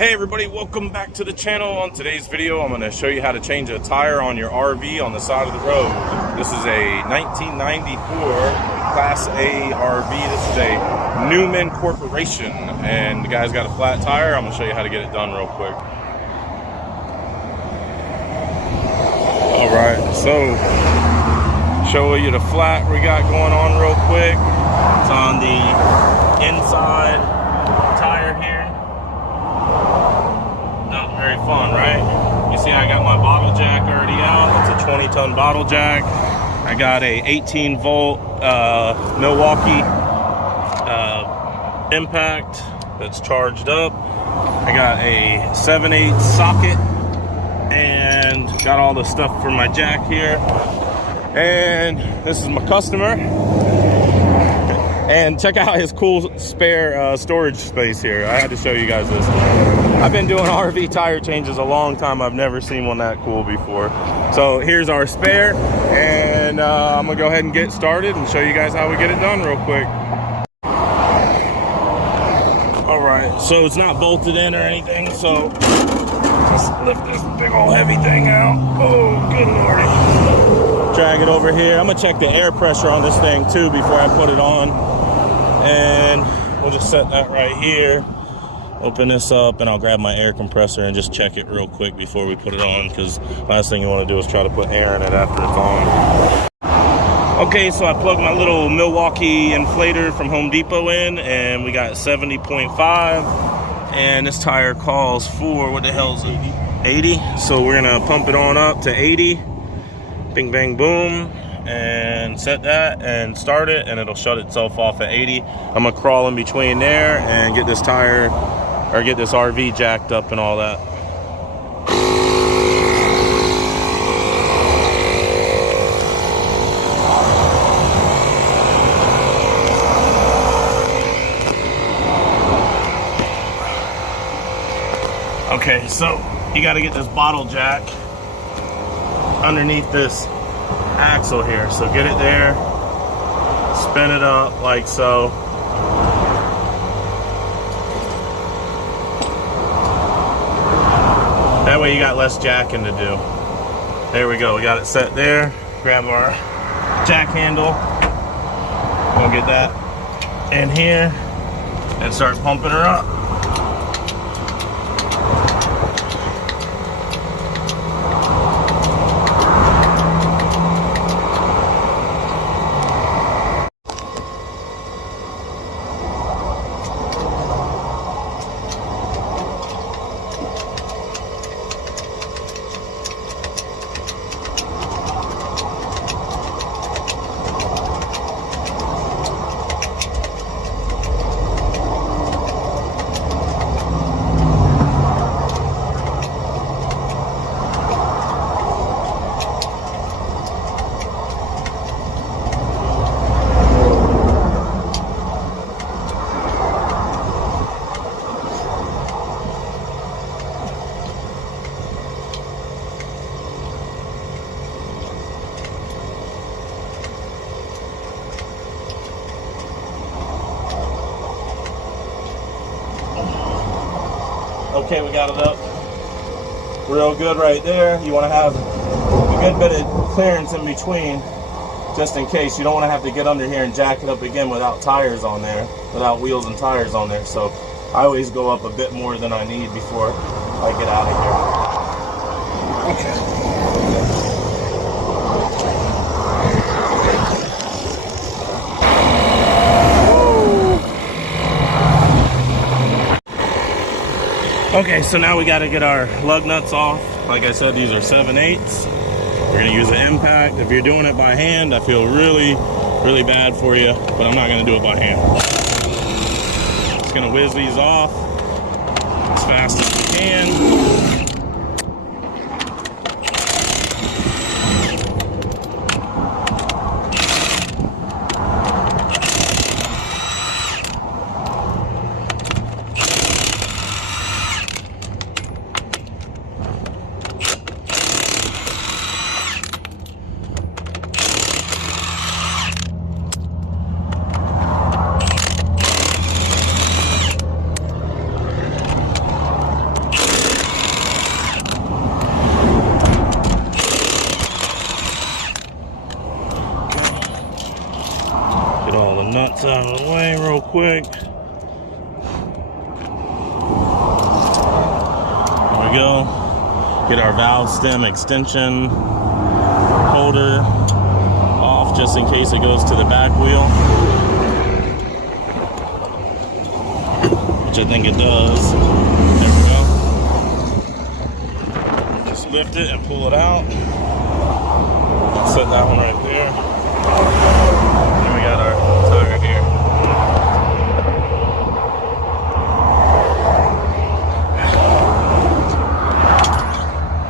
Hey everybody, welcome back to the channel. On today's video, I'm going to show you how to change a tire on your RV on the side of the road. This is a 1994 Class A RV. This is a Newmar Corporation, and the guy's got a flat tire. I'm going to show you how to get it done real quick. Alright, so show you the flat we got going on real quick. It's on the inside tire here. Not very fun, right? You see I got my bottle jack already out. It's a 20-ton bottle jack. I got a 18-volt Milwaukee impact that's charged up. I got a 7/8 socket and got all the stuff for my jack here. And this is my customer. And check out his cool spare storage space here. I had to show you guys this. I've been doing RV tire changes a long time. I've never seen one that cool before. So here's our spare, and I'm gonna go ahead and get started and show you guys how we get it done real quick. All right, so it's not bolted in or anything, so let's lift this big old heavy thing out. Oh, good lordy. Drag it over here. I'm gonna check the air pressure on this thing too before I put it on. And we'll just set that right here. Open this up and I'll grab my air compressor and just check it real quick before we put it on, because last thing you want to do is try to put air in it after it's on. Okay, so I plugged my little Milwaukee inflator from Home Depot in, and we got 70.5, and this tire calls for, what the hell is it, 80? So we're gonna pump it on up to 80. Bing, bang, boom, and set that and start it, and it'll shut itself off at 80. I'm gonna crawl in between there and get this tire, or get this RV jacked up and all that. Okay, so you got to get this bottle jack underneath this axle here. So get it there, spin it up like so. That way you got less jacking to do. There we go, we got it set there. Grab our jack handle. We'll get that in here and start pumping her up. Okay, we got it up real good right there. You want to have a good bit of clearance in between, just in case. You don't want to have to get under here and jack it up again without tires on there, without wheels and tires on there. So I always go up a bit more than I need before I get out of here. Okay. Okay, so now we got to get our lug nuts off. Like I said, these are 7/8s. We're going to use an impact. If you're doing it by hand, I feel really, really bad for you, but I'm not going to do it by hand. Just going to whiz these off as fast as we can. quick. There we go. Get our valve stem extension holder off just in case it goes to the back wheel, which I think it does. There we go. Just lift it and pull it out. Set that one right there. Then we got our tire here.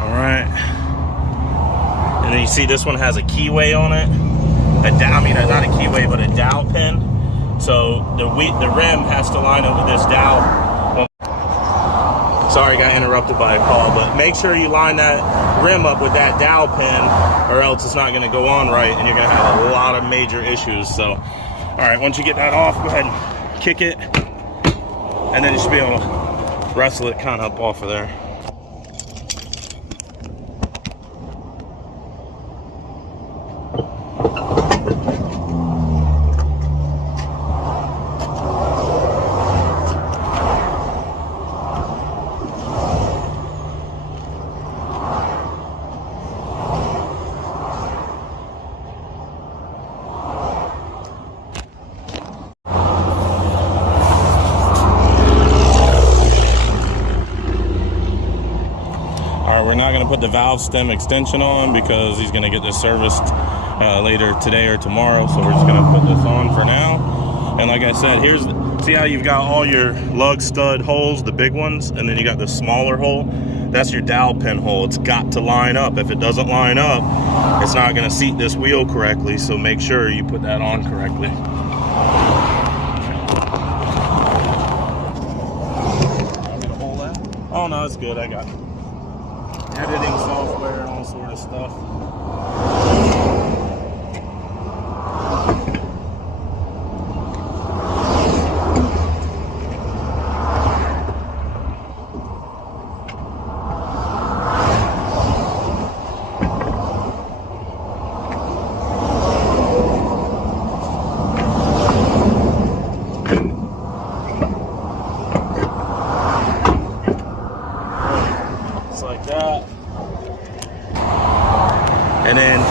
Alright. And then you see this one has a keyway on it. Not a keyway, but a dowel pin. So the rim has to line up with this dowel. Sorry, got interrupted by a call, but make sure you line that rim up with that dowel pin, or else it's not going to go on right, and you're going to have a lot of major issues. So, all right, once you get that off, go ahead and kick it, and then you should be able to wrestle it kind of up off of there. We're not going to put the valve stem extension on because he's going to get this serviced later today or tomorrow. So we're just going to put this on for now. And like I said, see how you've got all your lug stud holes, the big ones, and then you got the smaller hole. That's your dowel pin hole. It's got to line up. If it doesn't line up, it's not going to seat this wheel correctly. So make sure you put that on correctly. Want me to hold that? Oh no, it's good. I got it. Editing software and all sort of stuff. Just like that. And then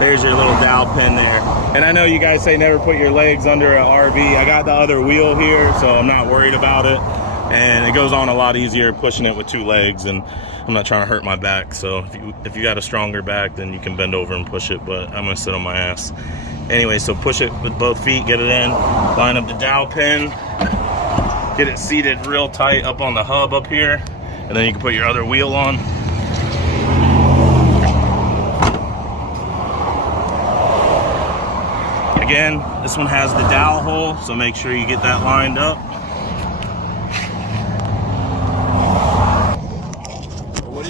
there's your little dowel pin there. And I know you guys say never put your legs under an RV. I got the other wheel here, so I'm not worried about it. And it goes on a lot easier pushing it with two legs, and I'm not trying to hurt my back. So if you got a stronger back, then you can bend over and push it, but I'm gonna sit on my ass. Anyway, so push it with both feet, get it in, line up the dowel pin, get it seated real tight up on the hub up here, and then you can put your other wheel on. Again, this one has the dowel hole, so make sure you get that lined up. What's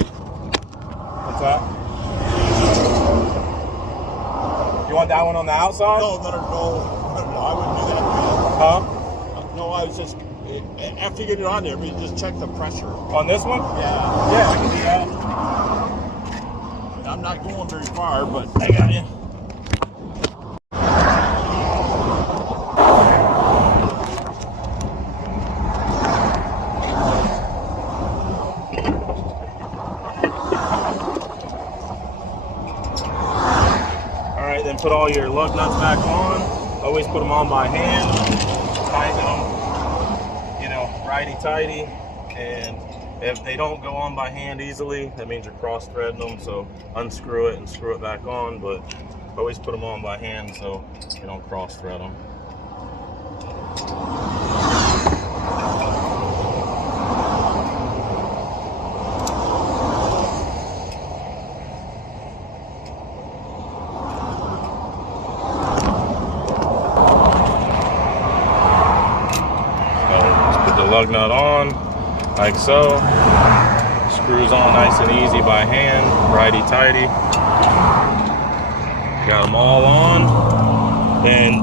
that? You want that one on the outside? No, let her go. No, I wouldn't do that. Huh? No, I was just, after you get it on there, we just check the pressure. On this one? Yeah. Yeah, I can do that. I'm not going very far, but I got you. Then put all your lug nuts back on. Always put them on by hand. Tighten them, righty-tighty. And if they don't go on by hand easily, that means you're cross-threading them. So unscrew it and screw it back on. But always put them on by hand so you don't cross-thread them. Lug nut on, like so. Screws on nice and easy by hand, righty-tighty. Got them all on. Then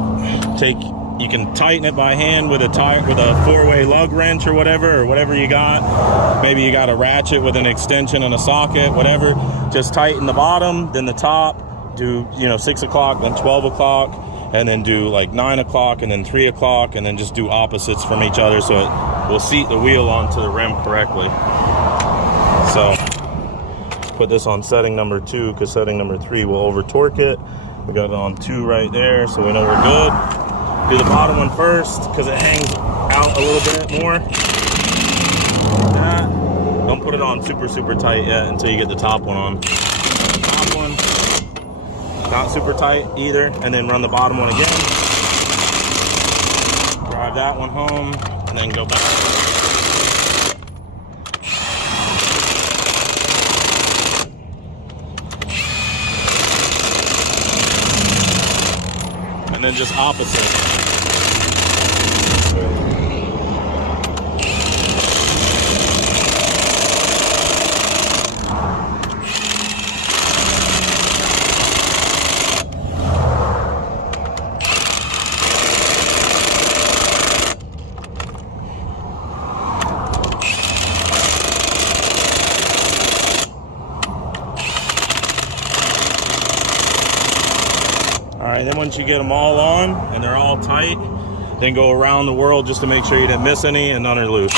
you can tighten it by hand with a 4-way lug wrench or whatever you got. Maybe you got a ratchet with an extension and a socket, whatever. Just tighten the bottom, then the top. Do 6 o'clock, then 12 o'clock. and then do like 9 o'clock and then 3 o'clock, and then just do opposites from each other so it will seat the wheel onto the rim correctly. So put this on setting number 2 because setting number 3 will over torque it. We got it on 2 right there, so we know we're good. Do the bottom one first because it hangs out a little bit more. Like that. Don't put it on super tight yet until you get the top one on. Top one, not super tight either, and then run the bottom one again. Drive that one home, and then go back. And then just opposite. All right, then once you get them all on and they're all tight, then go around the world just to make sure you didn't miss any and none are loose.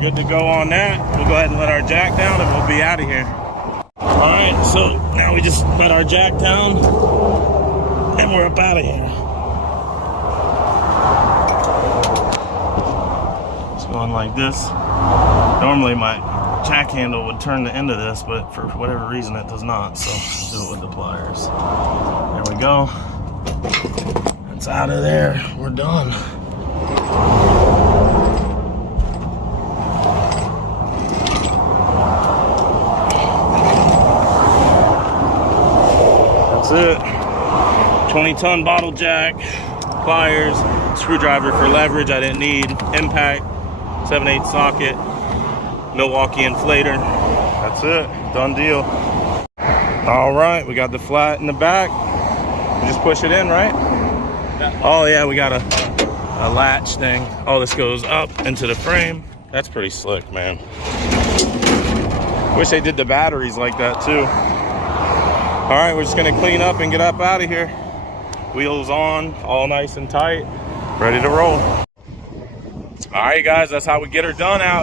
Good to go on that. We'll go ahead and let our jack down and we'll be out of here. All right, so now we just let our jack down and we're up out of here. It's going like this. Normally my jack handle would turn the end of this, but for whatever reason it does not, so do it with the pliers. There we go. It's out of there. We're done. That's it. 20-ton bottle jack, pliers, screwdriver for leverage I didn't need, impact, 7/8 socket, Milwaukee inflator. That's it. Done deal. All right, we got the flat in the back. We just push it in, right? Oh yeah, we got a latch thing. Oh, this goes up into the frame. That's pretty slick, man. Wish they did the batteries like that too. All right, we're just gonna clean up and get up out of here. Wheels on, all nice and tight, ready to roll. All right, guys, that's how we get her done out.